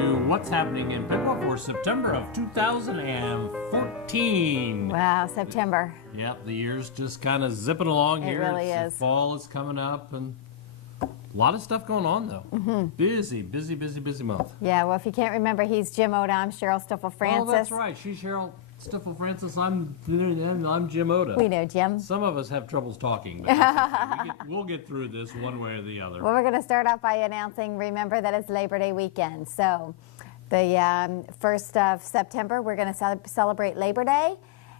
to what's happening in Piqua for September of 2014. Wow, September. Yep, the year's just kind of zipping along here. It really is. Fall is coming up, and a lot of stuff going on, though. Busy month. Yeah, well, if you can't remember, he's Jim Oda. I'm Cheryl Stiefel-Francis. Oh, that's right. She's Cheryl Stiefel-Francis. I'm Jim Oda. We know Jim. Some of us have troubles talking, but we'll get through this one way or the other. Well, we're going to start off by announcing, remember that it's Labor Day weekend. So the 1st of September, we're going to celebrate Labor Day.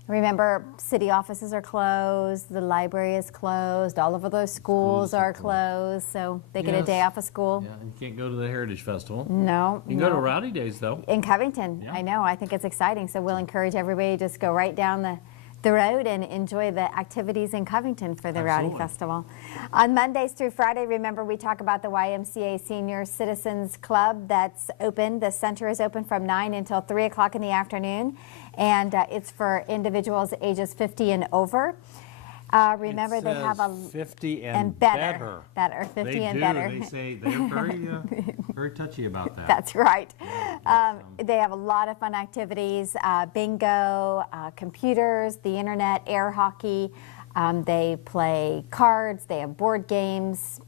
Remember, city offices are closed, the library is closed, all of those schools are closed, so they get a day off of school. Yeah, you can't go to the Heritage Festival. No. You can go to Rowdy Days, though. In Covington, Yeah. I know. I think it's exciting, so we'll encourage everybody to just go right down the road and enjoy the activities in Covington for the Rowdy Festival. On Mondays through Friday, remember we talk about the YMCA Senior Citizens Club that's open. The center is open from 9 until 3 o'clock in the afternoon, and it's for individuals ages 50 and over. Remember, they have a 50 and better. 50 and better. They say they're very touchy about that. That's right. They have a lot of fun activities, bingo, computers, the internet, air hockey. They play cards, they have board games,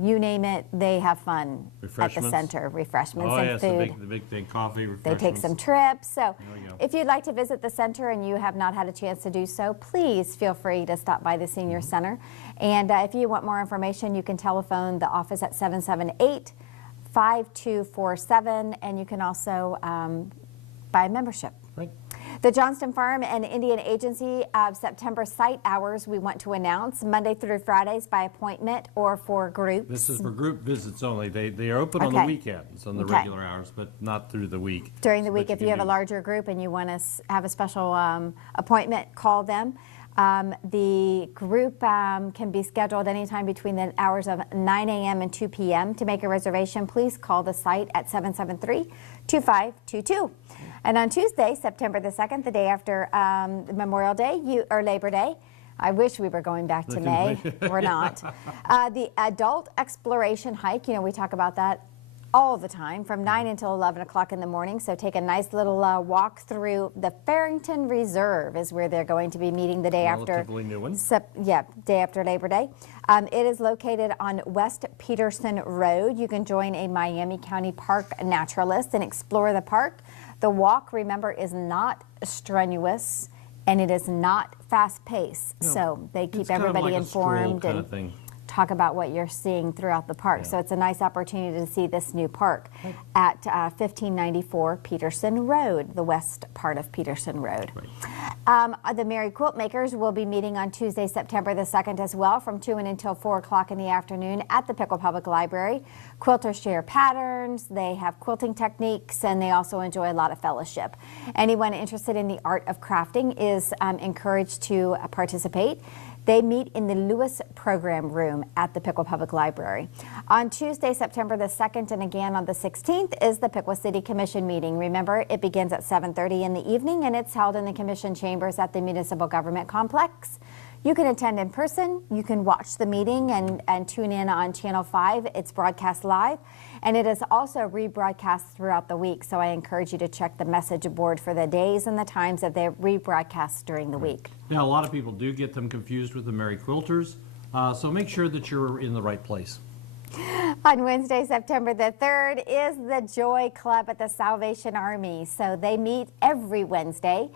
you name it, they have fun at the center. Refreshments and food. The big thing, coffee, refreshments. They take some trips. So if you'd like to visit the center and you have not had a chance to do so, please feel free to stop by the Senior Center. And if you want more information, you can telephone the office at 778-5247, and you can also buy a membership. Right. The Johnston Farm and Indian Agency September site hours we want to announce Monday through Fridays by appointment or for groups. This is for group visits only. They are open on the weekends, on the regular hours, but not through the week. During the week, if you have a larger group and you want to have a special appointment, call them. The group can be scheduled anytime between the hours of 9 a.m. and 2 p.m. To make a reservation, please call the site at 773-2522. And on Tuesday, September the 2nd, the day after Memorial Day or Labor Day, I wish we were going back to May. We're not. The adult exploration hike, we talk about that all the time from 9 until 11 o'clock in the morning. So take a nice little walk through the Farrington Reserve is where they're going to be meeting the day after. Relatively new one. Day after Labor Day. It is located on West Peterson Road. You can join a Miami County Park naturalist and explore the park. The walk, remember, is not strenuous and it is not fast-paced. No. So they keep everybody informed and talk about what you're seeing throughout the park. So it's a nice opportunity to see this new park at 1594 Peterson Road, the west part of Peterson Road. The Merry Quilt Makers will be meeting on Tuesday, September the 2nd as well from 2 until 4 o'clock in the afternoon at the Piqua Public Library. Quilters share patterns, they have quilting techniques, and they also enjoy a lot of fellowship. Anyone interested in the art of crafting is encouraged to participate. They meet in the Lewis Program Room at the Piqua Public Library. On Tuesday, September the 2nd, and again on the 16th, is the Piqua City Commission meeting. Remember, it begins at 7:30 in the evening, and it's held in the Commission chambers at the Municipal Government Complex. You can attend in person, you can watch the meeting and tune in on Channel 5. It's broadcast live, and it is also rebroadcast throughout the week, so I encourage you to check the message board for the days and the times that they're rebroadcast during the week. Now, a lot of people do get them confused with the Merry Quilters, so make sure that you're in the right place. On Wednesday, September the 3rd, is the Joy Club at the Salvation Army, so they meet every Wednesday.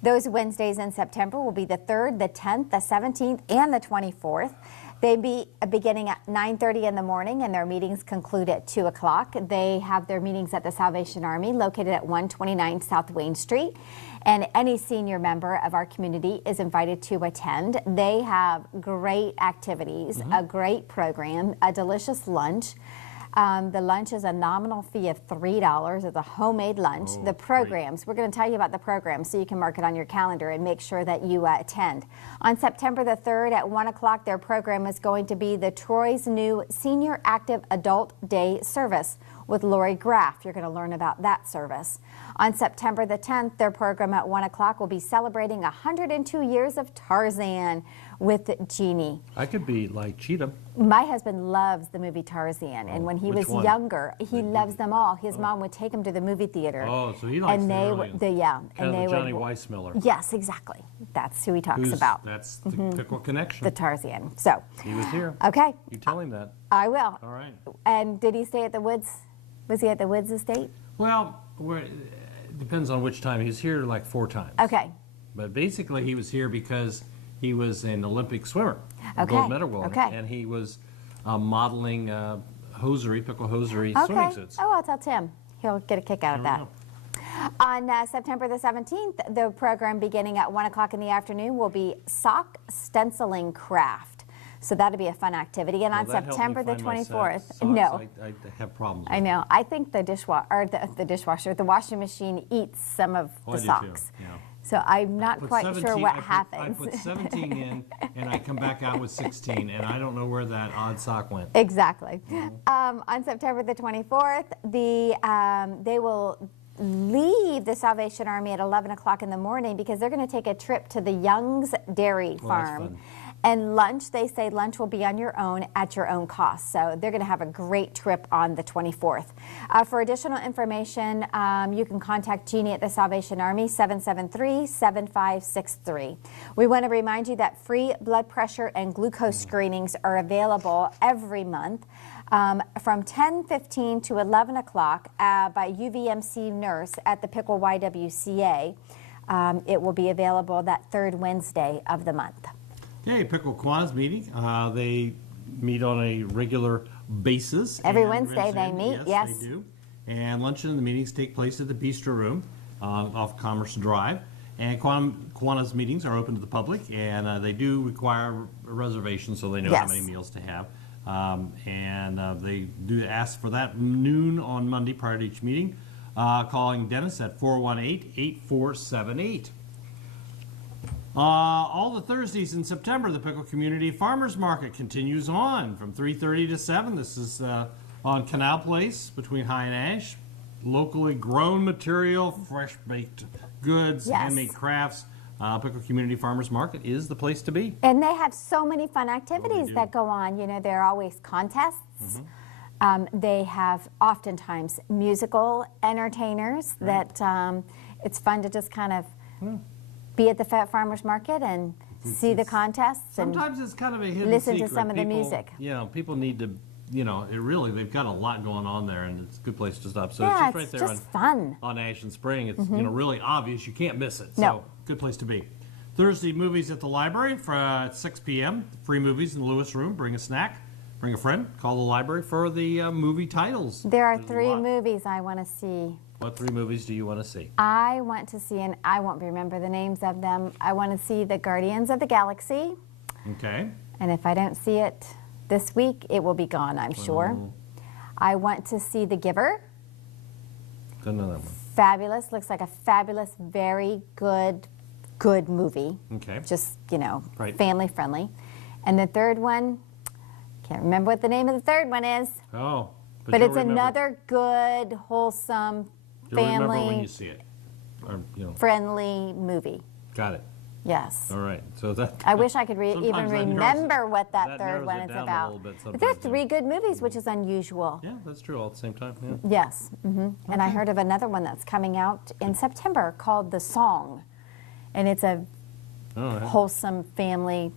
Those Wednesdays in September will be the 3rd, the 10th, the 17th, and the 24th. They be beginning at 9:30 in the morning, and their meetings conclude at 2 o'clock. They have their meetings at the Salvation Army, located at 129 South Wayne Street, and any senior member of our community is invited to attend. They have great activities, a great program, a delicious lunch. The lunch is a nominal fee of $3. It's a homemade lunch. The programs, we're going to tell you about the programs so you can mark it on your calendar and make sure that you attend. On September the 3rd at 1 o'clock, their program is going to be the Troy's new Senior Active Adult Day Service with Lori Graff. You're going to learn about that service. On September the 10th, their program at 1 o'clock will be celebrating 102 years of Tarzan with Genie. I could be like Cheetah. My husband loves the movie Tarzan, and when he which was one? younger, he loves them all. His mom would take him to the movie theater. Oh, so he likes and the they early would, yeah, kind and of they the Johnny would. Weissmiller. Yes, exactly. That's who he talks about. That's the Piqua connection. The Tarzan. So, He was here. okay, You tell him that. I will. All right. And did he stay at the Woods? Was he at the Woods Estate? Well, it depends on which time. He's here like 4 times. Okay. But basically, he was here because he was an Olympic swimmer, a Okay, gold medal winner, okay. and he was modeling hosiery, Piqua hosiery Okay. swimming suits. Oh, I'll tell Tim. He'll get a kick out of that. On September the 17th, the program beginning at 1 o'clock in the afternoon will be sock stenciling craft. So that'll be a fun activity. And on Will that help me September the find my 24th, socks? no. I have problems. I know. I think the the washing machine eats some of Oh, the I do too, socks. yeah. So I'm not Put quite sure 17 what I happens. put 17 in, and I come back out with 16, and I don't know where that odd sock went. Exactly. Mm-hmm. On September the 24th, they will leave the Salvation Army at 11 o'clock in the morning because they're going to take a trip to the Young's Dairy Well, that's Farm. fun. And lunch, they say lunch will be on your own at your own cost. So they're going to have a great trip on the 24th. For additional information, you can contact Jeannie at the Salvation Army, 773-7563. We want to remind you that free blood pressure and glucose screenings are available every month from 10:15 to 11 o'clock by UVMC nurse at the Piqua YWCA. It will be available that third Wednesday of the month. Okay, Piqua Kiwanis meeting. They meet on a regular basis. Every And Wednesday they meet, yes. they do. And luncheon and the meetings take place at the Bistro Room off Commerce Drive. And Kiwanis meetings are open to the public, and they do require a reservation so they know how Yes. many meals to have. They do ask for that noon on Monday prior to each meeting, calling Dennis at 418-8478. All the Thursdays in September, the Piqua Community Farmers Market continues on from 3:30 to 7. This is on Canal Place between High and Ash. Locally grown material, fresh baked goods, Yes. handmade crafts. Piqua Community Farmers Market is the place to be. And they have so many fun activities do. that go on. You know, there are always contests. They have oftentimes musical entertainers that it's fun to just kind of be at the farmers market and see the contests. Sometimes it's kind of a hidden listen to secret. some of the People- music. You know, people need to, they've got a lot going on there, and it's a good place to stop. So Yeah, it's just it's right there just fun. on Ash and Spring. It's, really obvious. You can't miss it. No. So good place to be. Thursday movies at the library at 6 p.m. Free movies in the Lewis Room. Bring a snack. Bring a friend. Call the library for the movie titles. There are There's a 3 lot. movies I want to see. What 3 movies do you want to see? I want to see, and I won't remember the names of them, I want to see the Guardians of the Galaxy. Okay. And if I don't see it this week, it will be gone, I'm sure. I want to see The Giver. Don't know that one. Fabulous. Looks like a fabulous, very good movie. Okay. Just, Right. family friendly. And the third one, can't remember what the name of the third one is, Oh. but you'll it's remember- another good, wholesome, You'll remember when family you see it. Or, friendly movie. Got it. Yes. All right. So that. I wish I could even Sometimes that narrows- remember what that that third narrows one it is down a about. little bit But there are sometimes, yeah. 3 good movies, which is unusual. Yeah, that's true. All at the same time. Yeah. Yes. And I heard of another one that's coming out in September called The Song. And it's a Oh, yeah. wholesome family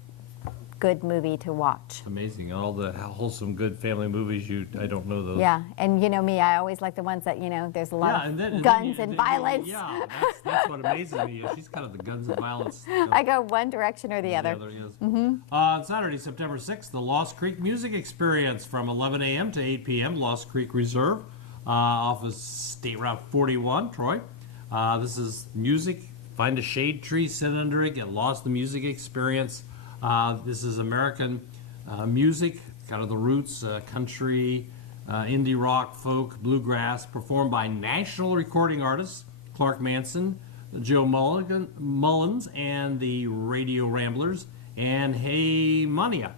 good movie to watch. Amazing. All the wholesome, good family movies. I don't know those. Yeah, and you know me, I always like the ones that, there's a lot of guns and violence. Yeah, that's what amazes me. She's kind of the guns and violence. I go one direction or the other. Is. On Saturday, September 6th, the Lost Creek Music Experience from 11 a.m. to 8 p.m. Lost Creek Reserve, off of State Route 41, Troy. This is music. Find a shade tree, sit under it, get lost in the music experience. This is American music, kind of the roots, country, indie rock, folk, bluegrass, performed by national recording artists Clark Manson, Joe Mullins, and the Radio Ramblers, and Hey Mania.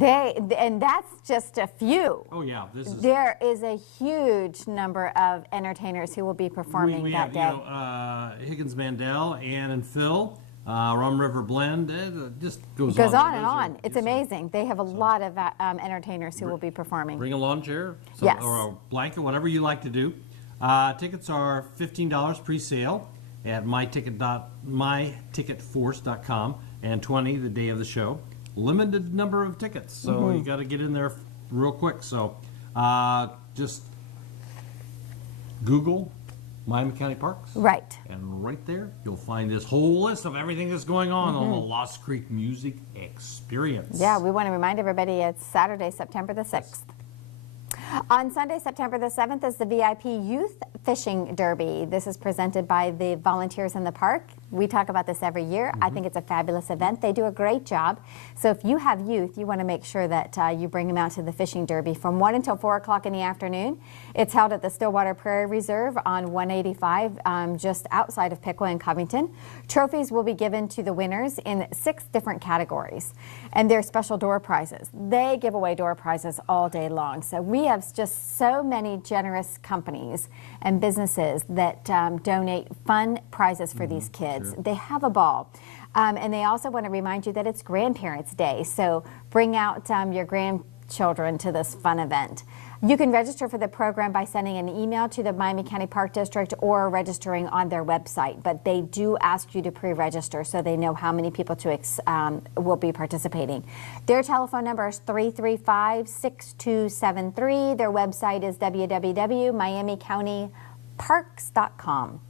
And that's just a few. Oh yeah, this is. There is a huge number of entertainers who will be performing we that have, day. Higgins Mandel, Ann and Phil, Rum River Blend. It just goes It goes on and Those on. are- It's amazing. They have a lot of entertainers who will be performing. Bring a lawn chair, Yes. or a blanket, whatever you like to do. Tickets are $15 pre-sale at myticketforce.com and $20 the day of the show. Limited number of tickets, so you got to get in there real quick. So just Google Miami County Parks. Right. And right there, you'll find this whole list of everything that's going on the Lost Creek Music Experience. Yeah, we want to remind everybody it's Saturday, September the 6th. On Sunday, September the 7th is the VIP Youth Fishing Derby. This is presented by the volunteers in the park. We talk about this every year. I think it's a fabulous event. They do a great job. So if you have youth, you want to make sure that you bring them out to the fishing derby from 1 until 4 o'clock in the afternoon. It's held at the Stillwater Prairie Reserve on 185, just outside of Piqua in Covington. Trophies will be given to the winners in 6 different categories. And they're special door prizes. They give away door prizes all day long. So we have just so many generous companies and businesses that donate fun prizes for these kids. Sure. They have a ball. And they also want to remind you that it's Grandparents' Day. So bring out your grandchildren to this fun event. You can register for the program by sending an email to the Miami County Park District or registering on their website. But they do ask you to pre-register so they know how many people will be participating. Their telephone number is 335-6273. Their website is www.miamicountyparks.com.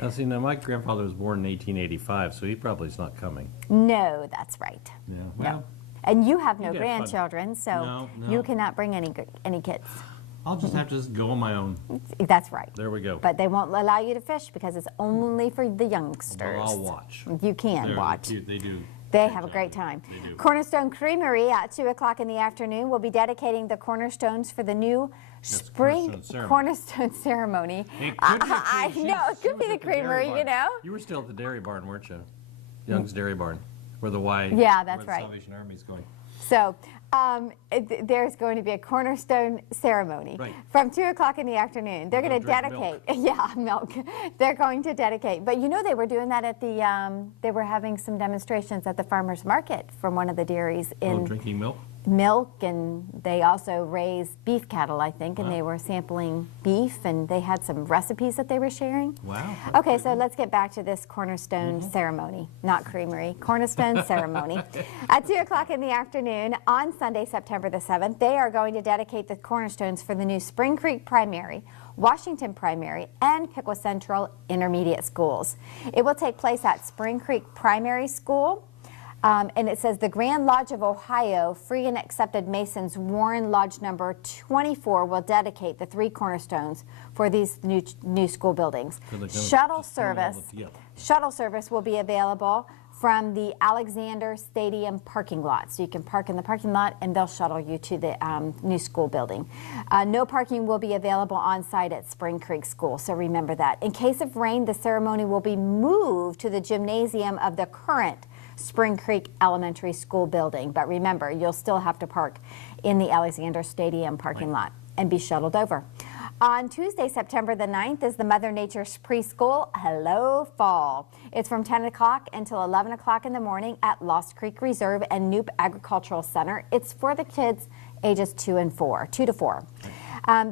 Now, see, now my grandfather was born in 1885, so he probably is not coming. No, that's right. Yeah. No. Well, And you have no You'd have grandchildren, so No. you cannot bring any kids. I'll just have to just go on my own. That's right. There we go. But they won't allow you to fish because it's only for the youngsters. Well, I'll watch. You can They're watch. cute. They do. They have a great time. They do. Cornerstone Creamery at 2 o'clock in the afternoon will be dedicating the cornerstones for the new spring cornerstone ceremony. It could be, I know, it could be the was at Dairy creamery, Barn. you know. You were still at the dairy barn, weren't you? Young's Dairy Barn, where the Y. Yeah, that's where right. the Salvation Army's going. So there's going to be a cornerstone ceremony from 2 o'clock in the afternoon. They're going to dedicate, milk. They're going to dedicate. But you know they were doing that at the, they were having some demonstrations at the farmer's market from one of the dairies in Drinking milk? And they also raise beef cattle, I think, and they were sampling beef, and they had some recipes that they were sharing. Wow. Okay, so let's get back to this cornerstone ceremony, not creamery, cornerstone ceremony. At 2 o'clock in the afternoon on Sunday, September the 7th, they are going to dedicate the cornerstones for the new Spring Creek Primary, Washington Primary, and Piqua Central Intermediate Schools. It will take place at Spring Creek Primary School. And it says the Grand Lodge of Ohio Free and Accepted Masons Warren Lodge number 24 will dedicate the 3 cornerstones for these new school buildings. Shuttle service will be available from the Alexander Stadium parking lot. So you can park in the parking lot and they'll shuttle you to the new school building. No parking will be available on site at Spring Creek School, so remember that. In case of rain, the ceremony will be moved to the gymnasium of the current Spring Creek Elementary School building. But remember, you'll still have to park in the Alexander Stadium parking lot and be shuttled over. On Tuesday, September the 9th is the Mother Nature's Preschool Hello Fall. It's from 10 o'clock until 11 o'clock in the morning at Lost Creek Reserve and Noop Agricultural Center. It's for the kids ages 2 to 4.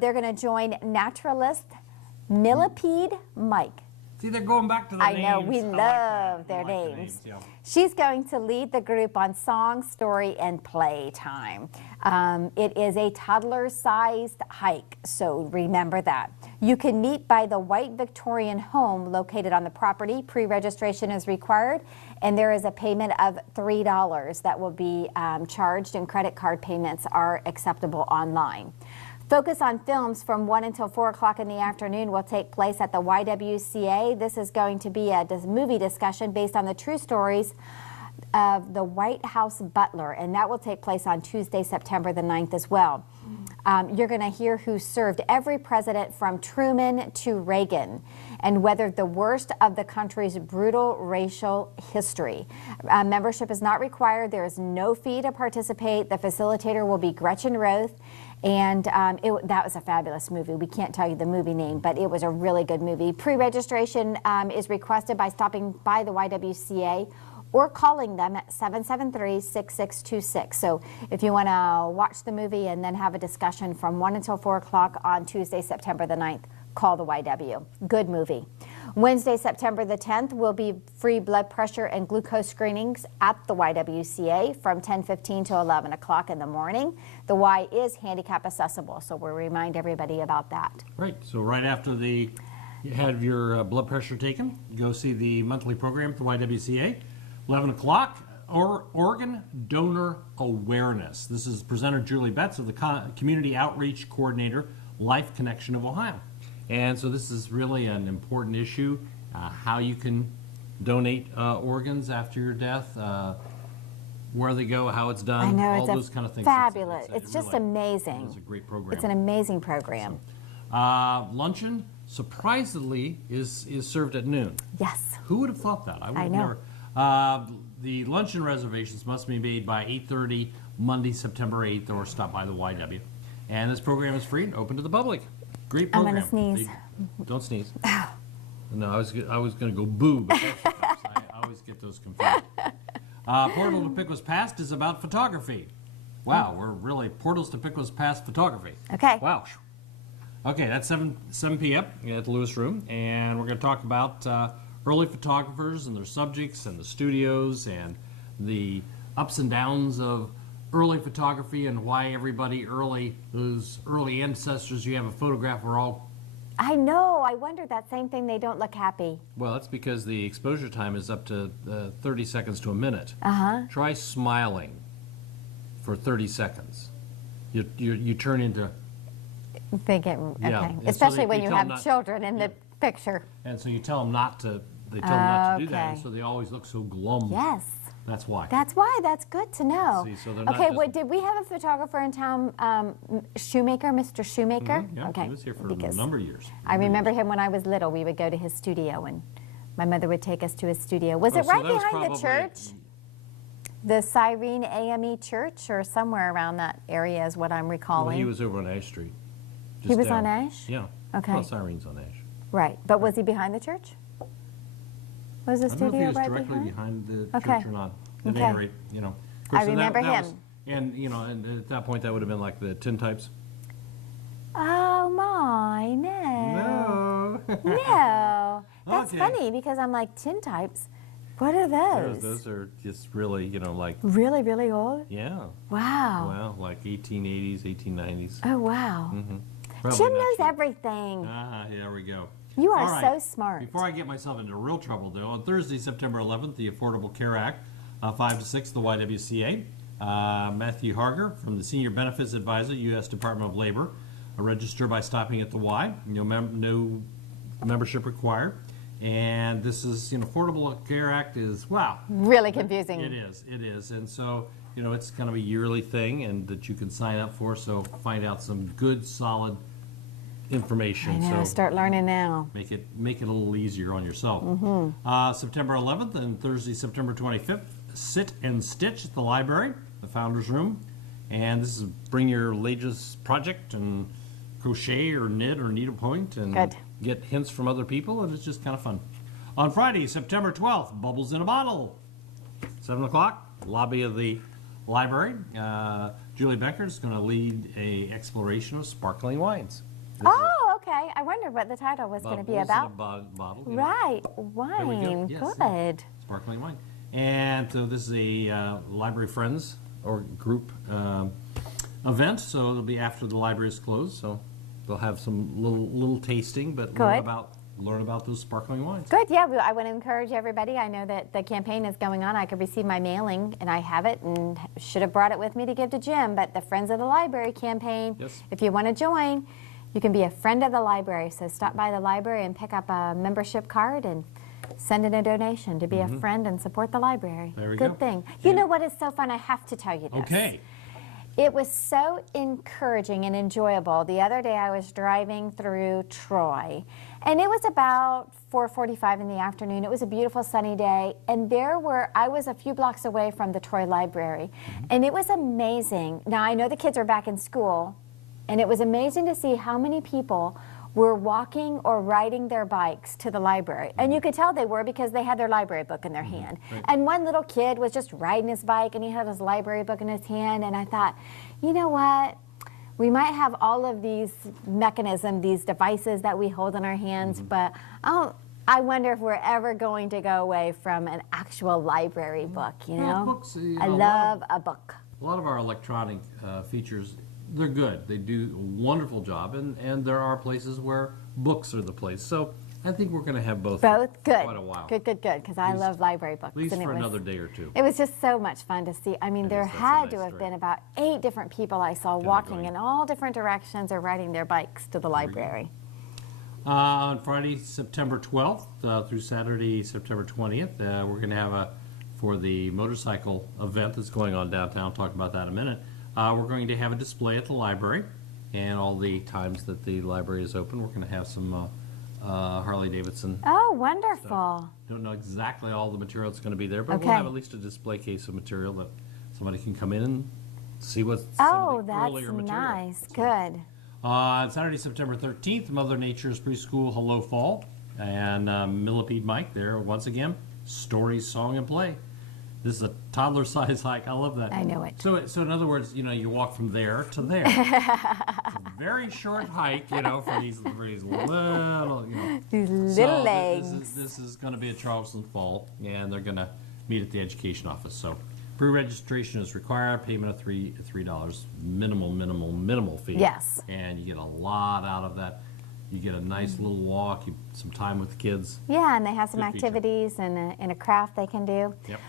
They're going to join naturalist Millipede Mike. See, they're going back to the names. I know, we love their names. She's going to lead the group on song, story, and play time. It is a toddler-sized hike, so remember that. You can meet by the white Victorian home located on the property. Pre-registration is required, and there is a payment of $3 that will be charged, and credit card payments are acceptable online. Focus on Films from 1 until 4 o'clock in the afternoon will take place at the YWCA. This is going to be a movie discussion based on the true stories of the White House butler, and that will take place on Tuesday, September the 9th as well. You're going to hear who served every president from Truman to Reagan. and weathered the worst of the country's brutal racial history. Membership is not required. There is no fee to participate. The facilitator will be Gretchen Roth. And that was a fabulous movie. We can't tell you the movie name, but it was a really good movie. Pre-registration is requested by stopping by the YWCA or calling them at 773-6626. So if you want to watch the movie and then have a discussion from 1 until 4 o'clock on Tuesday, September the 9th, call the YW. Good movie. Wednesday, September the 10th, will be free blood pressure and glucose screenings at the YWCA from 10:15 to 11 o'clock in the morning. The Y is handicap accessible, so we'll remind everybody about that. Right. So right after you have your blood pressure taken, go see the monthly program at the YWCA. 11 o'clock, Organ Donor Awareness. This is presenter Julie Betts of the Community Outreach Coordinator, Life Connection of Ohio. And so this is really an important issue, how you can donate organs after your death, where they go, how it's done, I know, all those kind of things. Fabulous. It's just really, amazing. It's a great program. It's an amazing program. So, luncheon, surprisingly, is served at noon. Yes. Who would have thought that? I know. The luncheon reservations must be made by 8:30 Monday, September 8th, or stop by the YW. And this program is free and open to the public. Great I'm program. going to sneeze. Don't sneeze. No, I was going to go boo, but I always get those confused. Portal to Piqua's Past is about photography. Wow, we're really Portals to Piqua's Past photography. Okay. Wow. Okay, that's 7 p.m. at the Lewis Room, and we're going to talk about early photographers and their subjects and the studios and the ups and downs of early photography and why everybody those early ancestors you have a photograph are all... I know. I wondered that same thing. They don't look happy. Well, that's because the exposure time is up to 30 seconds to a minute. Uh-huh. Try smiling for 30 seconds. You turn into... They get, okay. Yeah. And so Especially they when you tell them have not- children in the picture. And so you tell them not to... They tell them not to do that, and Okay. so they always look so glum. Yes. That's why. That's why. That's good to know. See, so they're not Okay, just- did we have a photographer in town, Shoemaker, Mr. Shoemaker? Yeah, Okay. he was here for because a number of years. I remember him when I was little. We would go to his studio, and my mother would take us to his studio. Was it so right that was behind the probably- church? The Cyrene AME Church, or somewhere around that area is what I'm recalling. Well, he was over on Ash Street. He just was down. on Ash? Yeah. Okay. Well, Syrene's on Ash. Right, but was he behind the church? Was the I don't know if he studio was right directly behind? behind the Okay. church or not. At Okay. any rate, you know. Of I course, so remember that him. was- and, you know, and at that point, that would have been like the tintypes. Oh my, no. No. No. That's Okay. funny because I'm like, tintypes, what are those? Those are just really, you know, like, Really, really old? yeah. Wow. Well, like 1880s, 1890s. Oh, wow. Probably Jim not knows sure. everything. There we go. You are All right. so smart. Before I get myself into real trouble, though, on Thursday, September 11th, the Affordable Care Act, 5 to 6, the YWCA. Matthew Harger from the Senior Benefits Advisor, U.S. Department of Labor. Register by stopping at the Y. No membership required. And this is, you know, Affordable Care Act is, wow. Really confusing. It is. And so, you know, it's kind of a yearly thing and that you can sign up for. So find out some good, solid information. I know, So start learning now. make it a little easier on yourself. September 11th and Thursday, September 25th, Sit and Stitch at the library, the Founders Room. And this is bring your latest project and crochet or knit or needlepoint and Good. get hints from other people, and it's just kind of fun. On Friday, September 12th, Bubbles in a Bottle. 7 o'clock, lobby of the library. Julie Becker is going to lead a exploration of sparkling wines. This is Oh, okay. I wondered what the title was going to be Bubbles about. in a bottle. you know. Right, There we wine. go. Yes, Good. Sparkling wine. And so this is a Library Friends or group event, so it'll be after the library is closed. So they'll have some little tasting, but Good. learn about those sparkling wines. Good, yeah, I want to encourage everybody. I know that the campaign is going on. I could receive my mailing, and I have it, and should have brought it with me to give to Jim, but the Friends of the Library campaign, Yes. if you want to join, you can be a friend of the library. So stop by the library and pick up a membership card and send in a donation to be a friend and support the library. There we Good go. thing. You know what is so fun? I have to tell you this. Okay. It was so encouraging and enjoyable. The other day I was driving through Troy, And it was about 4:45 in the afternoon. It was a beautiful sunny day, and I was a few blocks away from the Troy Library, and it was amazing. Now, I know the kids are back in school, and it was amazing to see how many people were walking or riding their bikes to the library. And you could tell they were because they had their library book in their hand. Right. And one little kid was just riding his bike, and he had his library book in his hand, and I thought, you know what? We might have all of these mechanisms, these devices that we hold in our hands, but I wonder if we're ever going to go away from an actual library book, you know? Well, books, I love a book. A lot of our electronic features, they're good. They do a wonderful job, and there are places where books are the place. So I think we're going to have both Both? for Good. quite a while. Good, because I love library books. At least and for another day or two. It was just so much fun to see. I mean, there That's a had nice to have story. been about 8 different people I saw walking going. in all different directions or riding their bikes to the library. On Friday, September 12th through Saturday, September 20th, we're going to have for the motorcycle event that's going on downtown. I'll talk about that in a minute. We're going to have a display at the library, and all the times that the library is open, we're going to have some Harley-Davidson. Oh, wonderful. Don't know exactly all the material that's going to be there, but Okay. we'll have at least a display case of material that somebody can come in and see what's Oh, some of the that's earlier material. nice. Good. On Saturday, September 13th, Mother Nature's Preschool Hello Fall, and Millipede Mike there once again. Stories, song, and play. This is a toddler-size hike. I love that. I know it. So in other words, you walk from there to there. It's a very short hike, for these little, These So little legs. This is going to be at Charleston Fall, and they're going to meet at the education office. So pre-registration is required. Payment of $3. Minimal fee. Yes. And you get a lot out of that. You get a nice little walk, some time with the kids. Yeah, and they have some Good feature. activities and a craft they can do. Yep.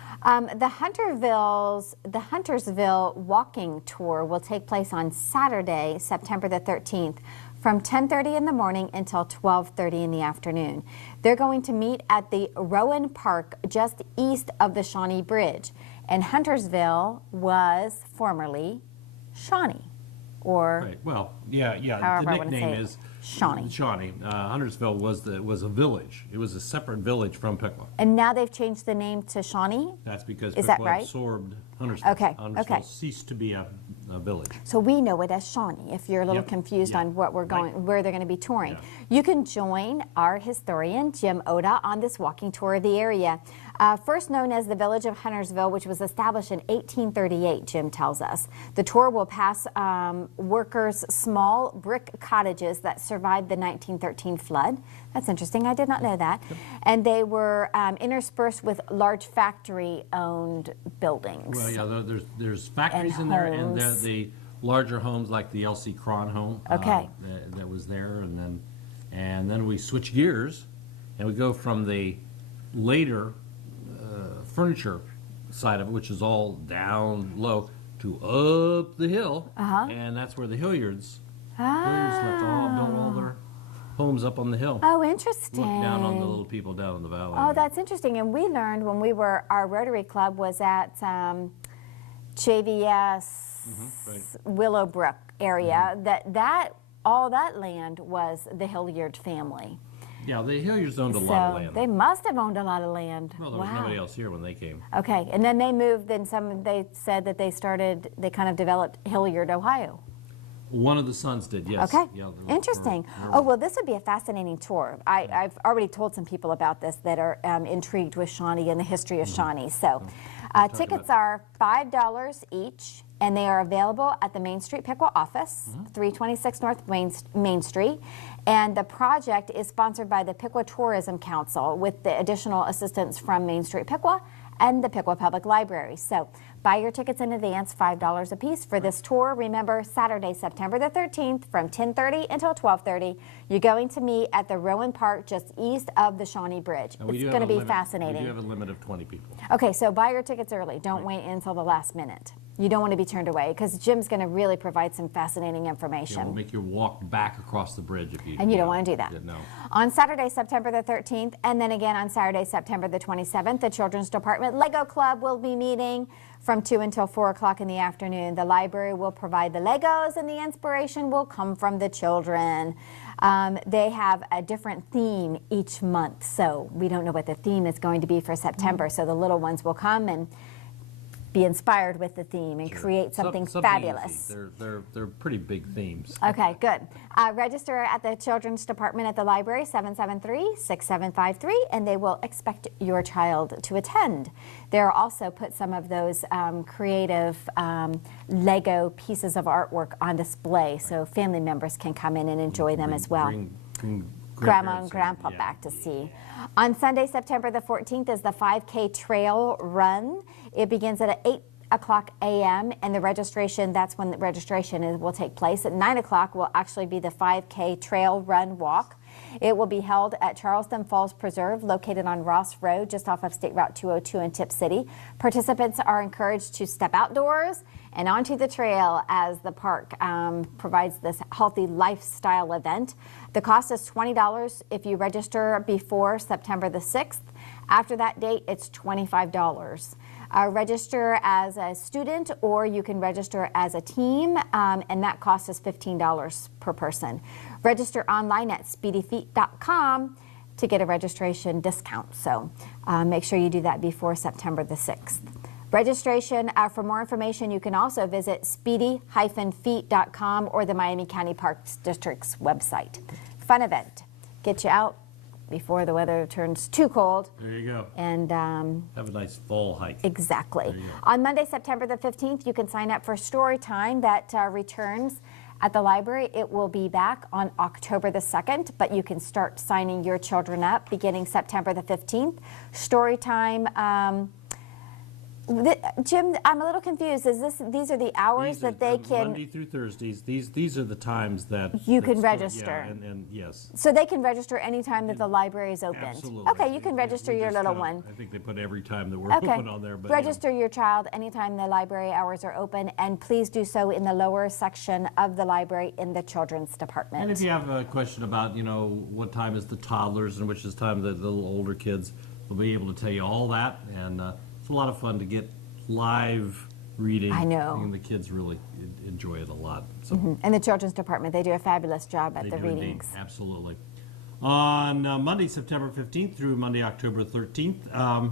The Huntersville walking tour will take place on Saturday, September the 13th, from 10:30 in the morning until 12:30 in the afternoon. They're going to meet at the Rowan Park just east of the Shawnee Bridge. And Huntersville was formerly Shawnee, or Right. Well, yeah. However I The wanna nickname say it. is Shawnee. Shawnee. Huntersville was a village. It was a separate village from Piqua. and now they've changed the name to Shawnee. That's because Is that Piqua right? absorbed Huntersville. Okay, Huntersville okay. ceased to be a village. So we know it as Shawnee, if you're a little Yep, confused yeah, on what we're going, right. where they're going to be touring. Yeah. You can join our historian, Jim Oda, on this walking tour of the area. First known as the Village of Huntersville, which was established in 1838, Jim tells us. The tour will pass workers' small brick cottages that survived the 1913 flood. That's interesting. I did not know that. And they were interspersed with large factory-owned buildings. Well, yeah, there's factories in there, and they're homes. the larger homes like the L.C. Cron home. Okay. That was there, and then we switch gears, and we go from the later furniture side of it, which is all down low, to up the hill, and that's where the Hilliards left built all their homes up on the hill. Oh, interesting. Look down on the little people down in the valley. Oh, that's interesting. And we learned when our Rotary Club was at JVS right. Willowbrook area, that all that land was the Hilliard family. Yeah, the Hilliards owned a lot of So land. they must have owned a lot of land. Well, there was nobody else here when they came. Okay, and then they moved, they said that they kind of developed Hilliard, Ohio. One of the sons did, yes. Okay, Yeah, interesting. Oh, well, this would be a fascinating tour. I've already told some people about this that are intrigued with Shawnee and the history of Shawnee. So tickets are $5 each, and they are available at the Main Street Piqua office, 326 North Main Street. And the project is sponsored by the Piqua Tourism Council with the additional assistance from Main Street Piqua and the Piqua Public Library. So buy your tickets in advance, $5 a piece for this tour. Remember, Saturday, September the 13th from 10:30 until 12:30. You're going to meet at the Rowan Park just east of the Shawnee Bridge. And we It's do going to have a be limit- fascinating. We do have a limit of 20 people. Okay, so buy your tickets early. Don't wait until the last minute. You don't want to be turned away because Jim's going to really provide some fascinating information. We'll make you walk back across the bridge if you. And you don't want to do that. No. On Saturday, September the 13th, and then again on Saturday, September the 27th, the Children's Department Lego Club will be meeting from 2 until 4 o'clock in the afternoon. The library will provide the Legos, and the inspiration will come from the children. They have a different theme each month, so we don't know what the theme is going to be for September. So the little ones will come and be inspired with the theme and create something fabulous. Easy. They're pretty big themes. Okay, good. Register at the Children's Department at the library, 773-6753, and they will expect your child to attend. They'll also put some of those creative Lego pieces of artwork on display, so family members can come in and enjoy them as well. Bring Grandma and Grandpa back to see. On Sunday, September the 14th is the 5K Trail Run. It begins at 8 o'clock a.m. and the registration, that's when the registration will take place. At 9 o'clock will actually be the 5K Trail Run Walk. It will be held at Charleston Falls Preserve, located on Ross Road, just off of State Route 202 in Tip City. Participants are encouraged to step outdoors and onto the trail as the park provides this healthy lifestyle event. The cost is $20 if you register before September the 6th. After that date, it's $25. Register as a student, or you can register as a team, and that cost is $15 per person. Register online at speedyfeet.com to get a registration discount. So make sure you do that before September the 6th. Registration, for more information, you can also visit speedy-feet.com or the Miami County Parks District's website. Fun event. Get you out before the weather turns too cold. There you go. And have a nice fall hike. Exactly. On Monday, September the 15th, you can sign up for story time that returns at the library. It will be back on October the 2nd, but you can start signing your children up beginning September the 15th. Story time. Jim, I'm a little confused. These are the hours that they can... Monday through Thursdays. These are the times that... You can register. Yeah, and yes. So they can register any time that the library is open. Absolutely. Okay, you can register your little one. I think they put every time that we're open on there. But register your child anytime the library hours are open, and please do so in the lower section of the library in the children's department. And if you have a question about, what time is the toddlers and which is time the little older kids, we'll be able to tell you all that. And it's a lot of fun to get live reading. I know. And the kids really enjoy it a lot. So. And the children's department, they do a fabulous job at the readings. Indeed. Absolutely. On Monday, September 15th through Monday, October 13th,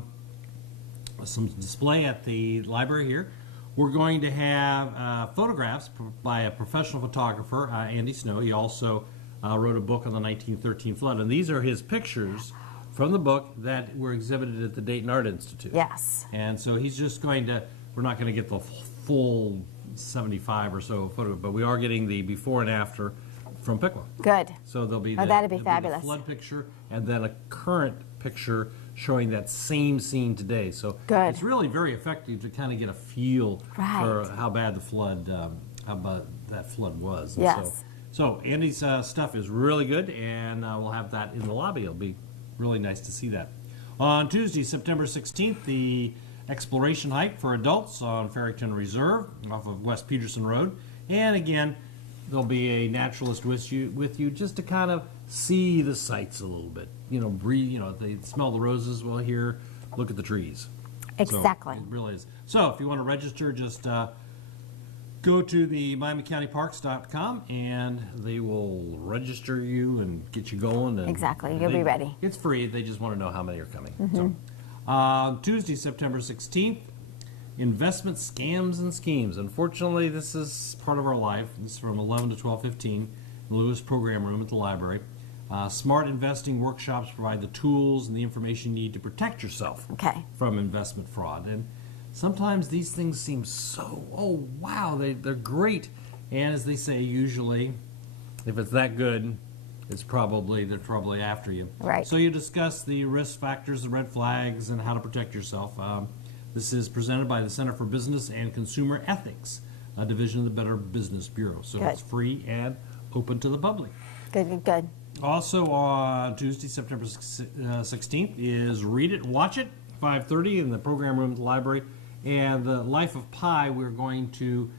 some display at the library here. We're going to have photographs by a professional photographer, Andy Snow. He also wrote a book on the 1913 flood. And these are his pictures from the book that were exhibited at the Dayton Art Institute. Yes. And so he's just going to, we're not going to get the full 75 or so photo, but we are getting the before and after from Piqua. Good. So there'll be that'd be fabulous. The flood picture and then a current picture showing that same scene today. So good. It's really very effective to kind of get a feel for how bad the flood, how bad that flood was. And yes. So Andy's stuff is really good, and we'll have that in the lobby. It'll be really nice to see that. On Tuesday, September 16th, the exploration hike for adults on Farrington Reserve off of West Peterson Road. And again, there'll be a naturalist with you just to kind of see the sights a little bit. Breathe, they smell the roses while here, look at the trees. Exactly. So it really is. So if you want to register, just go to the MiamiCountyParks.com and they will register you and get you going. And exactly. You'll be ready. It's free. They just want to know how many are coming. So, Tuesday, September 16th, investment scams and schemes. Unfortunately, this is part of our life. This is from 11 to 12:15 in the Lewis Program Room at the library. Smart investing workshops provide the tools and the information you need to protect yourself from investment fraud. And sometimes these things seem so, oh, wow, they're great. And as they say, usually, if it's that good, they're probably after you. Right. So you discuss the risk factors, the red flags, and how to protect yourself. This is presented by the Center for Business and Consumer Ethics, a division of the Better Business Bureau. So it's free and open to the public. Good. Also on Tuesday, September 16th is Read It, Watch It, 5:30 in the program room at the library. And The Life of Pi, we're going to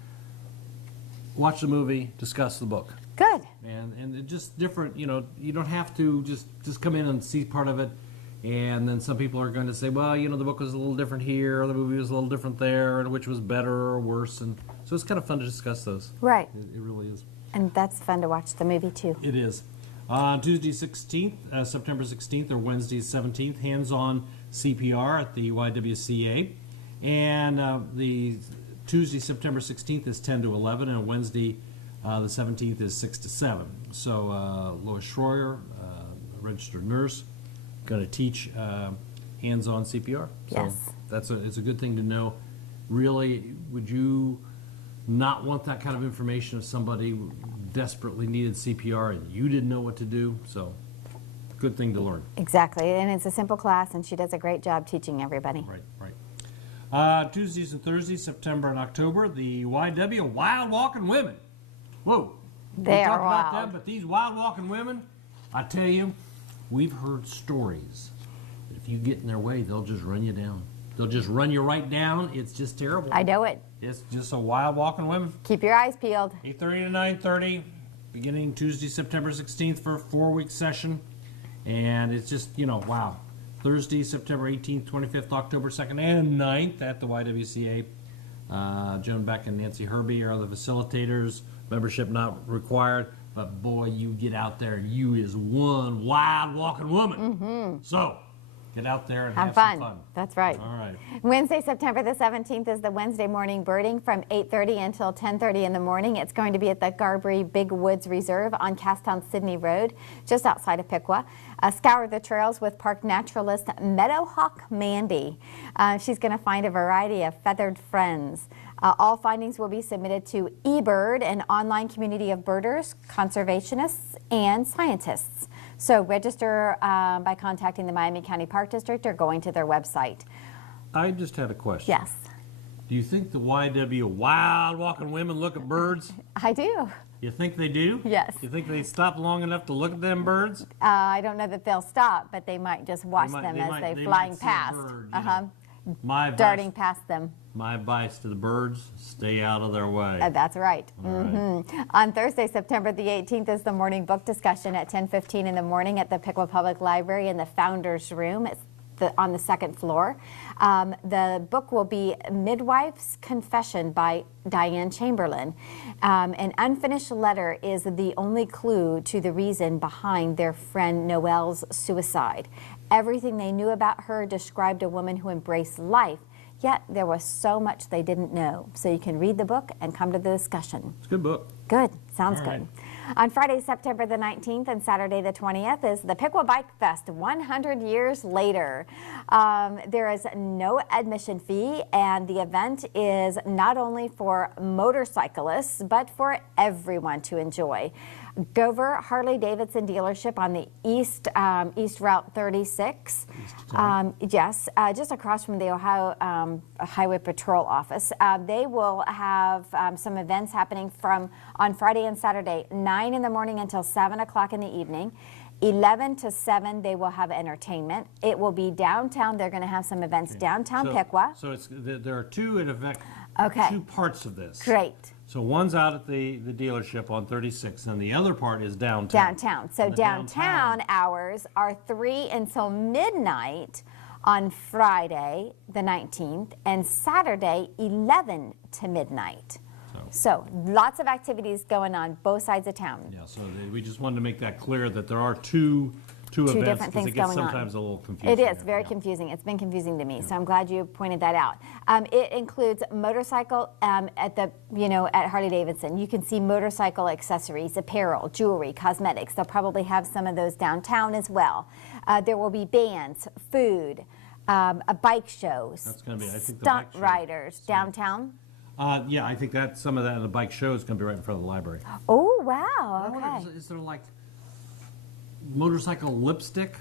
watch the movie, discuss the book. Good. And just different, you don't have to just come in and see part of it. And then some people are going to say, well, the book was a little different here, or the movie was a little different there, and which was better or worse. And so it's kind of fun to discuss those. Right. It really is. And that's fun to watch the movie, too. It is. Tuesday 16th, September 16th, or Wednesday 17th, hands-on CPR at the YWCA. And the Tuesday, September 16th is 10 to 11, and Wednesday, the 17th is 6 to 7. So Lois Schroyer, a registered nurse, going to teach hands-on CPR. So Yes. it's a good thing to know. Really, would you not want that kind of information if somebody desperately needed CPR and you didn't know what to do? So, good thing to learn. Exactly. And it's a simple class, and she does a great job teaching everybody. Right. Tuesdays and Thursdays, September and October, the YW Wild Walking Women. Whoa. They we are talked about wild. them, but these wild walking women, I tell you, we've heard stories that if you get in their way, they'll just run you down. They'll just run you right down. It's just terrible. I know it. It's just a wild walking women. Keep your eyes peeled. 8:30 to 9:30, beginning Tuesday, September 16th for a 4-week session. And it's just, wow. Thursday, September 18th, 25th, October 2nd, and 9th at the YWCA. Joan Beck and Nancy Herbie are the facilitators. Membership not required. But boy, you get out there and you is one wild walking woman. Mm-hmm. So, get out there and have some fun. That's right. All right. Wednesday, September the 17th is the Wednesday morning birding from 8:30 until 10:30 in the morning. It's going to be at the Garbury Big Woods Reserve on Casttown Sydney Road, just outside of Piqua. Scour the trails with park naturalist Meadowhawk Mandy. She's going to find a variety of feathered friends. All findings will be submitted to eBird, an online community of birders, conservationists, and scientists. So register by contacting the Miami County Park District or going to their website. I just had a question. Yes, Do you think the YW Wild Walking Women look at birds? I do. You think they do? Yes. You think they stop long enough to look at them birds? I don't know that they'll stop, but they might just watch them as might- they're they flying might see a past. bird, you know. My advice, Darting past them. my advice to the birds, stay out of their way. That's right. All right. On Thursday, September the 18th is the morning book discussion at 10:15 in the morning at the Piqua Public Library in the Founders Room. It's on the second floor. The book will be Midwife's Confession by Diane Chamberlain. An unfinished letter is the only clue to the reason behind their friend Noelle's suicide. Everything they knew about her described a woman who embraced life, yet there was so much they didn't know. So you can read the book and come to the discussion. It's a good book. Good. Sounds All good. right. On Friday, September the 19th and Saturday the 20th is the Piqua Bike Fest 100 years later. There is no admission fee, and the event is not only for motorcyclists but for everyone to enjoy. Gover Harley-Davidson dealership on the East Route 36. Yes, just across from the Ohio Highway Patrol office. They will have some events happening on Friday and Saturday, 9 in the morning until 7 o'clock in the evening. 11 to 7, they will have entertainment. It will be downtown. They're going to have some events downtown Piqua. So there are two, in effect, Okay. two parts of this. Great. So one's out at the dealership on 36, and the other part is downtown. Downtown. So And the downtown hours are 3 until midnight on Friday, the 19th, and Saturday, 11 to midnight. So lots of activities going on both sides of town. Yeah, so we just wanted to make that clear that there are two events, different things because it gets going on. sometimes a little confusing. It is there. very Yeah. confusing. It's been confusing to me, so I'm glad you pointed that out. It includes motorcycle at Harley-Davidson. You can see motorcycle accessories, apparel, jewelry, cosmetics. They'll probably have some of those downtown as well. There will be bands, food, a bike show, That's gonna be, I think, the stunt bike show. riders downtown. Yeah, I think that some of that in the bike show is going to be right in front of the library. Oh wow! I wonder, Okay. is there like motorcycle lipstick?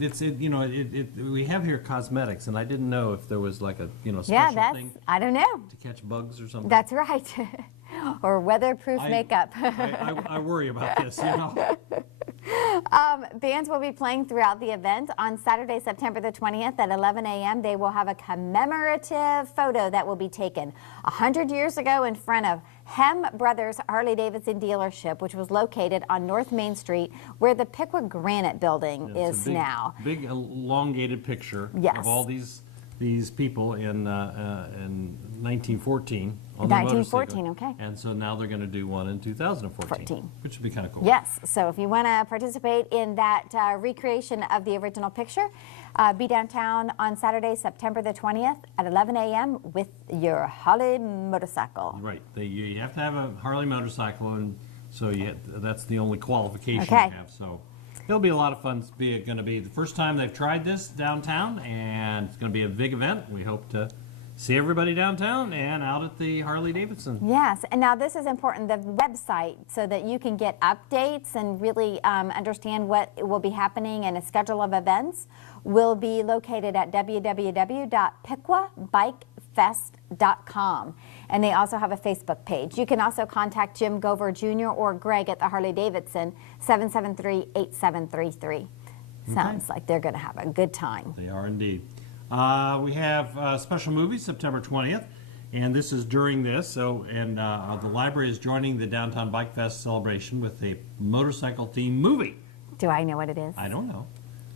We have here cosmetics, and I didn't know if there was like a special Yeah, thing I don't know. to catch bugs or something. That's right. Or weatherproof makeup. I worry about this, Bands will be playing throughout the event. On Saturday, September the 20th at 11 a.m., they will have a commemorative photo that will be taken 100 years ago in front of Hem Brothers Harley-Davidson dealership, which was located on North Main Street, where the Piqua Granite building is now. Big elongated picture of all these people in 1914 on the 1914, motorcycle. okay. And so now they're going to do one in 2014, which would be kind of cool. Yes, so if you want to participate in that recreation of the original picture, be downtown on Saturday, September the 20th at 11 a.m. with your Harley motorcycle. Right. You have to have a Harley motorcycle, and so that's the only qualification you have. So it'll be a lot of fun. It's going to be the first time they've tried this downtown, and it's going to be a big event. We hope to see everybody downtown and out at the Harley-Davidson. Yes, and now this is important, the website, so that you can get updates and really understand what will be happening, and a schedule of events will be located at www.piquabikefest.com. And they also have a Facebook page. You can also contact Jim Gover Jr. or Greg at the Harley-Davidson, 773-8733. Sounds like they're going to have a good time. They are indeed. We have a special movie September 20th, and this is during this. So, and the library is joining the Downtown Bike Fest celebration with a motorcycle-themed movie. Do I know what it is? I don't know.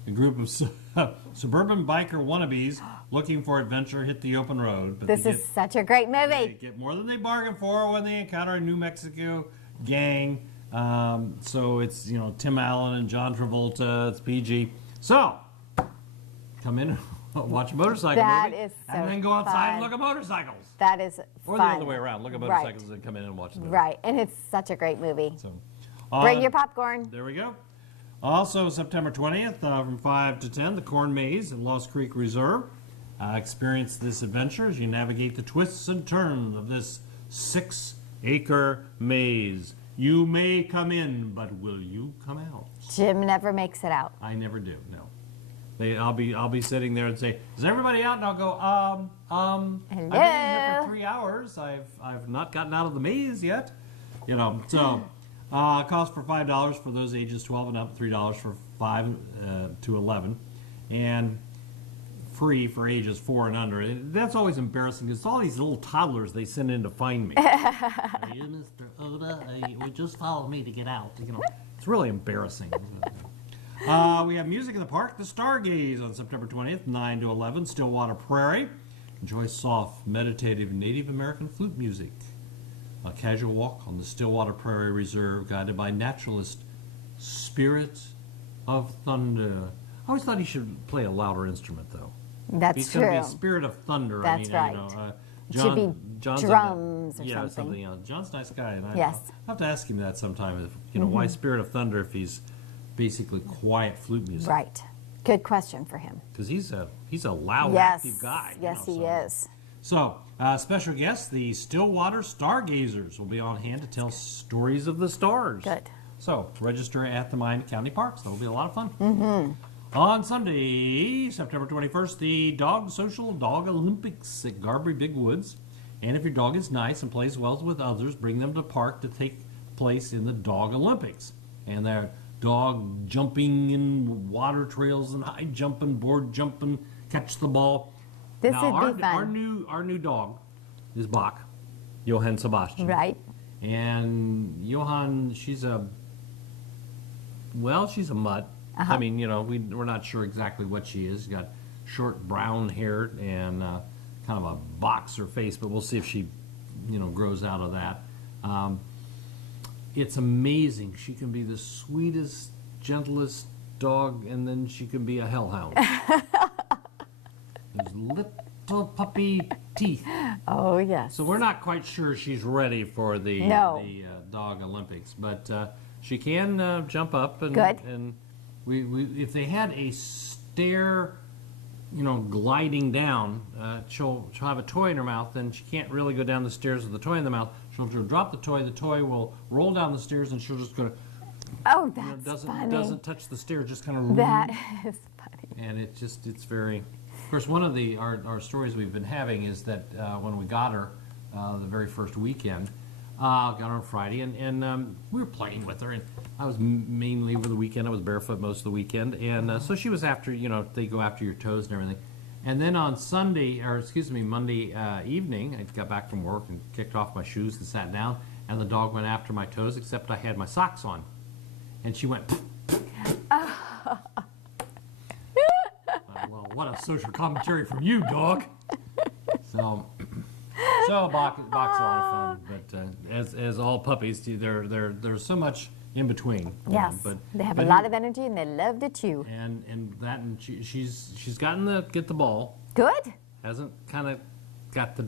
A group of suburban biker wannabes looking for adventure hit the open road. But this is such a great movie. They get more than they bargained for when they encounter a New Mexico gang. So it's, Tim Allen and John Travolta. It's PG. So come in and watch a motorcycle movie. Is so and then go outside and fun. look at motorcycles. That is Or fun. the other way around. Look at motorcycles and come in and watch the movie. Right, and it's such a great movie. So, bring your popcorn. There we go. Also, September 20th, from 5 to 10, the Corn Maze at Lost Creek Reserve. Experience this adventure as you navigate the twists and turns of this 6-acre maze. You may come in, but will you come out? Jim never makes it out. I never do, no. I'll be sitting there and say, is everybody out? And I'll go, Hello? I've been here for 3 hours. I've not gotten out of the maze yet. So... cost for $5 for those ages 12 and up, $3 for 5 to 11, and free for ages 4 and under. And that's always embarrassing because all these little toddlers they send in to find me. Are you Mr. Oda? Just follow me to get out. It's really embarrassing. We have music in the park, the Stargaze on September 20th, 9 to 11, Stillwater Prairie. Enjoy soft, meditative Native American flute music. A casual walk on the Stillwater Prairie Reserve guided by naturalist Spirit of Thunder. I always thought he should play a louder instrument, though. That's He's true. going to be Spirit of Thunder. That's right. It should be John's drums or something. something. Yeah, John's a nice guy. And Yes. I'll have to ask him that sometime. Why Spirit of Thunder if he's basically quiet flute music? Right. Good question for him. Because he's a loud, Yes. active guy. Yes, he is. So, special guests, the Stillwater Stargazers will be on hand to tell stories of the stars. Good. So, register at the Miami County Parks. That'll be a lot of fun. Mm-hmm. On Sunday, September 21st, the Dog Social Dog Olympics at Garbury Big Woods. And if your dog is nice and plays well with others, bring them to park to take place in the Dog Olympics. And they're dog jumping in water trails and high jumping, board jumping, catch the ball. This Now, would be fun. Our new dog is Bach, Johann Sebastian. Right. And Johann, she's a mutt. I mean, we're not sure exactly what she is. She's got short brown hair and kind of a boxer face, but we'll see if she, grows out of that. It's amazing. She can be the sweetest, gentlest dog, and then she can be a hellhound. These little puppy teeth. Oh, yes. So we're not quite sure she's ready for the Dog Olympics, but she can jump up. And, Good. And we if they had a stair, gliding down, she'll have a toy in her mouth, then she can't really go down the stairs with the toy in the mouth. She'll drop the toy will roll down the stairs, and she'll just go. Oh, that's funny. Doesn't touch the stair, just kind of. That is funny. And it's very. Of course, one of our stories we've been having is that when we got her the very first weekend, Got her on Friday, and we were playing with her. And I was mainly over the weekend. I was barefoot most of the weekend, and so she was after. They go after your toes and everything. And then on Monday evening, I got back from work and kicked off my shoes and sat down, and the dog went after my toes, except I had my socks on, and she went. Well, what a social commentary from you, dog. So box a lot of fun, but as all puppies, there's so much in between. Yes, but they have a lot of energy and they love to chew. And she's gotten to get the ball. Good. Hasn't kind of got to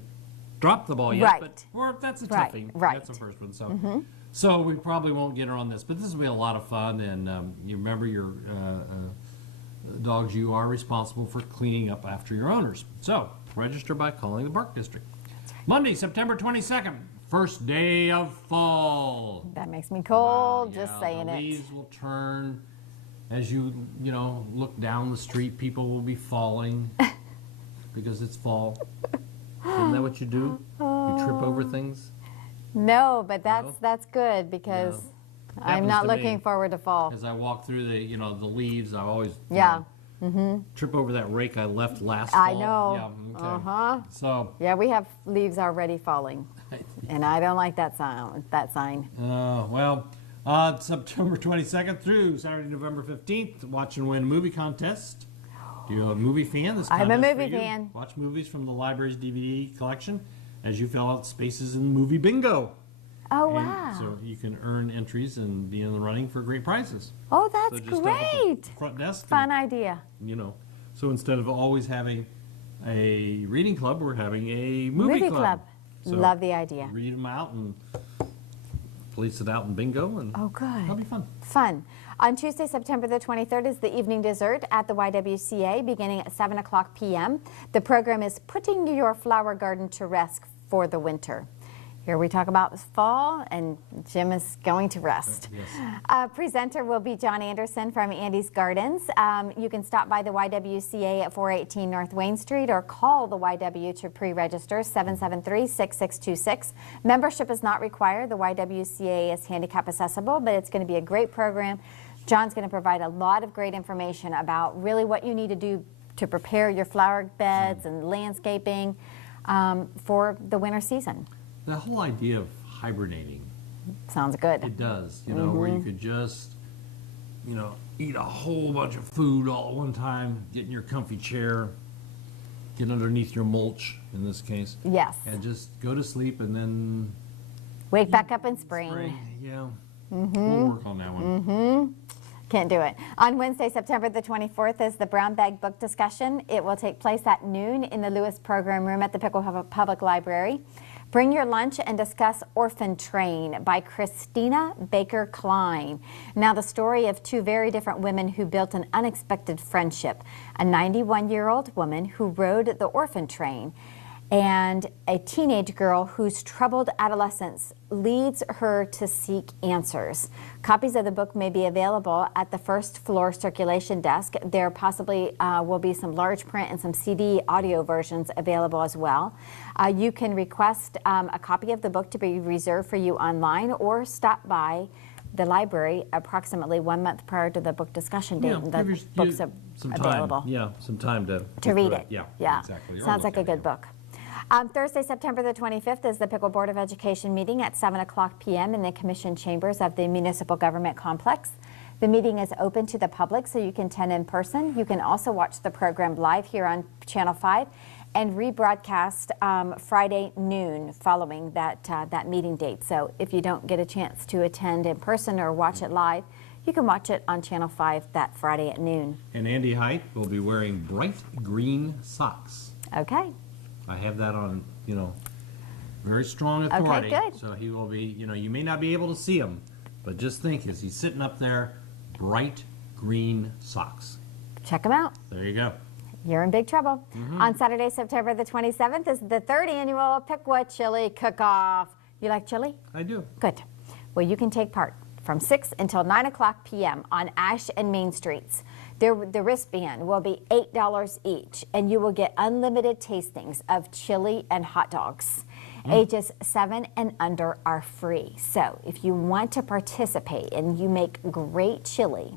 drop the ball yet, Right. but that's a Right, toughie. right. That's the first one. So so we probably won't get her on this, but this will be a lot of fun. And you remember your dogs, you are responsible for cleaning up after your owners. So register by calling the Park District. Monday, September 22nd, first day of fall. That makes me cold just Yeah, saying the it. leaves will turn as you look down the street. People will be falling because it's fall. Isn't that what you do? You trip over things. No, but that's good because Yeah. I'm Happens not to looking me. forward to fall. As I walk through the leaves, I always trip over that rake I left last fall. I know. Yeah. Okay. Uh-huh. So. Yeah, we have leaves already falling, and I don't like that sign. September 22nd through Saturday, November 15th, Watch and Win movie contest. Do you a movie fan? This I'm a contest for movie you. fan. Watch movies from the library's DVD collection as you fill out spaces in movie bingo. Oh, And wow. So you can earn entries and be in the running for great prizes. Oh, So that's just up at the great. front desk. Fun idea. So instead of always having a reading club, we're having a movie club. So Love the idea. read them out and police it out in bingo, and Oh, good. that'll be fun. Fun. On Tuesday, September the 23rd is the evening dessert at the YWCA beginning at 7 o'clock p.m. The program is Putting Your Flower Garden to Rest for the Winter. Here we talk about fall, and Jim is going to rest. Yes. Presenter will be John Anderson from Andy's Gardens. You can stop by the YWCA at 418 North Wayne Street or call the YW to pre-register 773-6626. Membership is not required. The YWCA is handicap accessible, but it's going to be a great program. John's going to provide a lot of great information about really what you need to do to prepare your flower beds and landscaping for the winter season. The whole idea of hibernating, Sounds good. it does, where you could just, eat a whole bunch of food all at one time, get in your comfy chair, get underneath your mulch, in this case, Yes. and just go to sleep and then Wake back up in spring. Yeah. We'll work on that one. Can't do it. On Wednesday, September the 24th is the Brown Bag Book Discussion. It will take place at noon in the Lewis Program Room at the Piqua Public Library. Bring your lunch and discuss Orphan Train by Christina Baker Klein. Now, the story of two very different women who built an unexpected friendship. A 91-year-old woman who rode the orphan train and a teenage girl whose troubled adolescence leads her to seek answers. Copies of the book may be available at the first floor circulation desk. There possibly will be some large print and some CD audio versions available as well. You can request a copy of the book to be reserved for you online or stop by the library approximately 1 month prior to the book discussion date. And the books are available. Some time to read it. Yeah, exactly. Sounds like a good book. Thursday, September the 25th is the Piqua Board of Education meeting at 7 o'clock p.m. in the Commission Chambers of the Municipal Government Complex. The meeting is open to the public, so you can attend in person. You can also watch the program live here on Channel 5 and rebroadcast Friday noon following that meeting date. So if you don't get a chance to attend in person or watch it live, you can watch it on Channel 5 that Friday at noon. And Andy Height will be wearing bright green socks. Okay. I have that on, very strong authority. Okay, good. So he will be, you may not be able to see him, but just think as he's sitting up there, bright green socks. Check them out. There you go. You're in big trouble. On Saturday, September the 27th is the third annual Piqua Chili Cook-Off. You like chili? I do. Good. Well, you can take part from 6 until 9 o'clock p.m. on Ash and Main Streets. The wristband will be $8 each, and you will get unlimited tastings of chili and hot dogs. Ages 7 and under are free. So if you want to participate and you make great chili,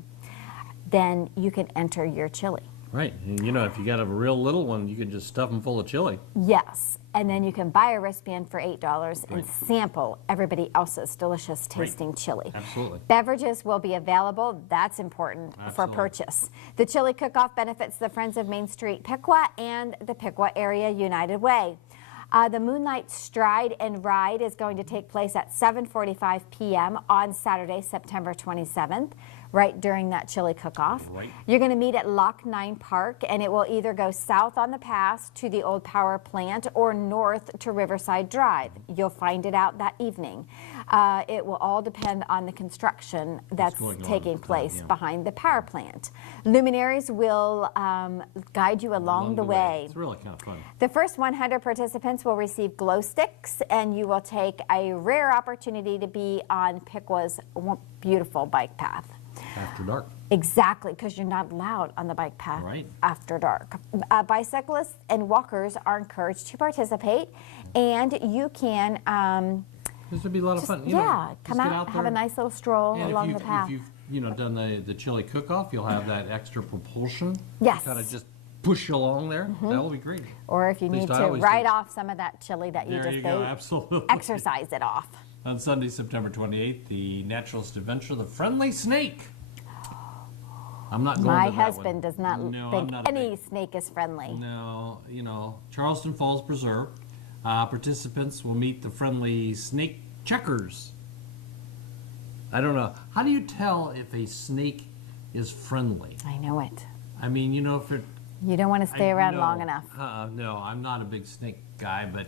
then you can enter your chili. Right. And you know, if you got a real little one, you can just stuff them full of chili. Yes. And then you can buy a wristband for $8 and sample everybody else's delicious tasting chili. Absolutely. Beverages will be available. That's important for Absolutely. purchase. The chili cook-off benefits the Friends of Main Street Piqua and the Piqua Area United Way. The Moonlight Stride and Ride is going to take place at 7:45 p.m. on Saturday, September 27th, right during that chili cook-off. Right. You're going to meet at Lock 9 Park, and it will either go south on the pass to the old power plant or north to Riverside Drive. You'll find it out that evening. It will all depend on the construction that's taking place behind the power plant. Luminaries will guide you along the way. It's really kind of fun. The first 100 participants will receive glow sticks, and you will take a rare opportunity to be on Piqua's beautiful bike path. After dark. Exactly, because you're not allowed on the bike path after dark. Bicyclists and walkers are encouraged to participate, and you can this would be a lot of fun. Come out, have a nice little stroll along the path. If you've done the chili cook-off, you'll have that extra propulsion. Yes. Kind of just push you along there. That'll be great. Or if you need to write off some of that chili that you just ate, absolutely. exercise it off. On Sunday, September 28th, the naturalist adventure, The Friendly Snake. I'm not going My to that husband does not think any snake is friendly. No, Charleston Falls Preserve. Participants will meet the friendly snake checkers. I don't know. How do you tell if a snake is friendly? I know it. I mean, if it... You don't want to stay around long enough. No, I'm not a big snake guy, but,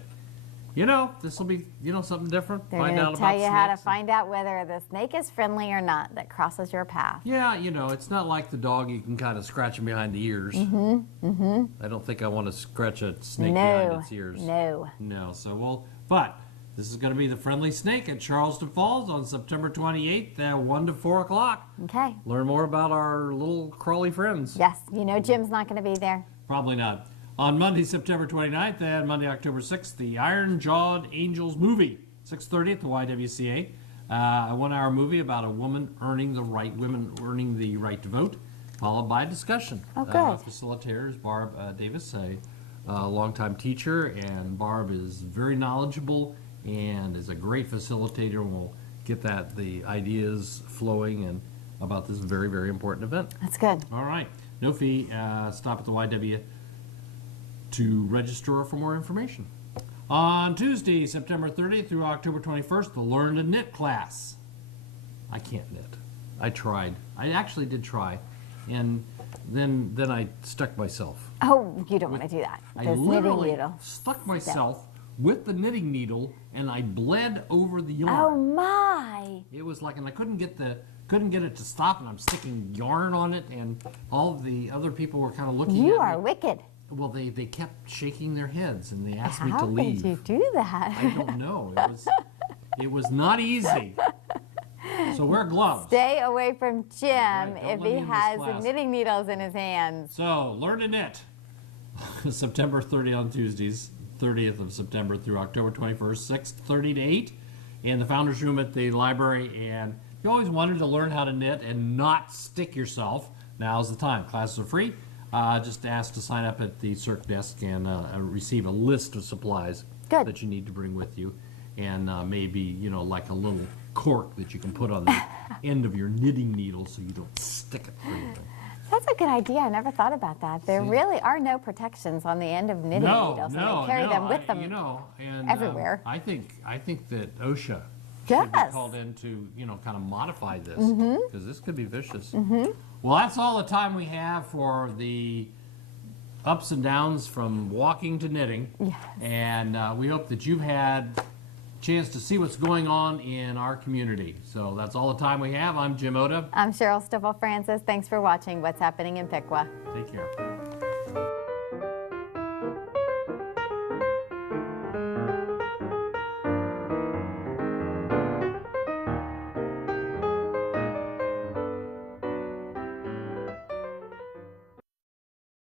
this will be, something different. They're going to tell you how to find out whether the snake is friendly or not that crosses your path. Yeah, it's not like the dog you can kind of scratch him behind the ears. I don't think I want to scratch a snake behind its ears. No. But this is going to be the Friendly Snake at Charleston Falls on September 28th at 1 to 4 o'clock. Okay. Learn more about our little crawly friends. Yes, Jim's not going to be there. Probably not. On Monday, September 29th and Monday, October 6th, the Iron-Jawed Angels movie, 6:30 at the YWCA. A 1-hour movie about a woman earning the right to vote, followed by a discussion. Oh, good. Facilitator is Barb Davis, a longtime teacher, and Barb is very knowledgeable and is a great facilitator, and will get the ideas flowing and about this very, very important event. That's good. All right. No fee. Stop at the YW to register for more information. On Tuesday, September 30th through October 21st, the Learn to Knit class. I can't knit. I tried. I actually did try, and then I stuck myself. Oh, you don't want to do that. I literally stuck myself with the knitting needle, and I bled over the yarn. Oh my! It was like, and I couldn't get it to stop, and I'm sticking yarn on it, and all the other people were kind of looking at me. You are wicked. Well, they kept shaking their heads, and they asked me to leave. How did you do that? I don't know. It was not easy. So wear gloves. Stay away from Jim if he has class. knitting needles in his hands. So, Learn to Knit. September 30 on Tuesdays, 30th of September through October 21st, 6:30 to 8, in the Founders Room at the library. And if you always wanted to learn how to knit and not stick yourself, now's the time. Classes are free. Just ask to sign up at the circ desk and receive a list of supplies that you need to bring with you, and maybe like a little cork that you can put on the end of your knitting needle so you don't stick it or anything. That's a good idea. I never thought about that. There really are no protections on the end of knitting needles, and they carry them with them everywhere. I think that OSHA Yes. should be called in to, kind of modify this, because this could be vicious. Well, that's all the time we have for the ups and downs from walking to knitting. Yes. And we hope that you've had a chance to see what's going on in our community. So that's all the time we have. I'm Jim Oda. I'm Cheryl Stiefel-Francis. Thanks for watching What's Happening in Piqua. Take care.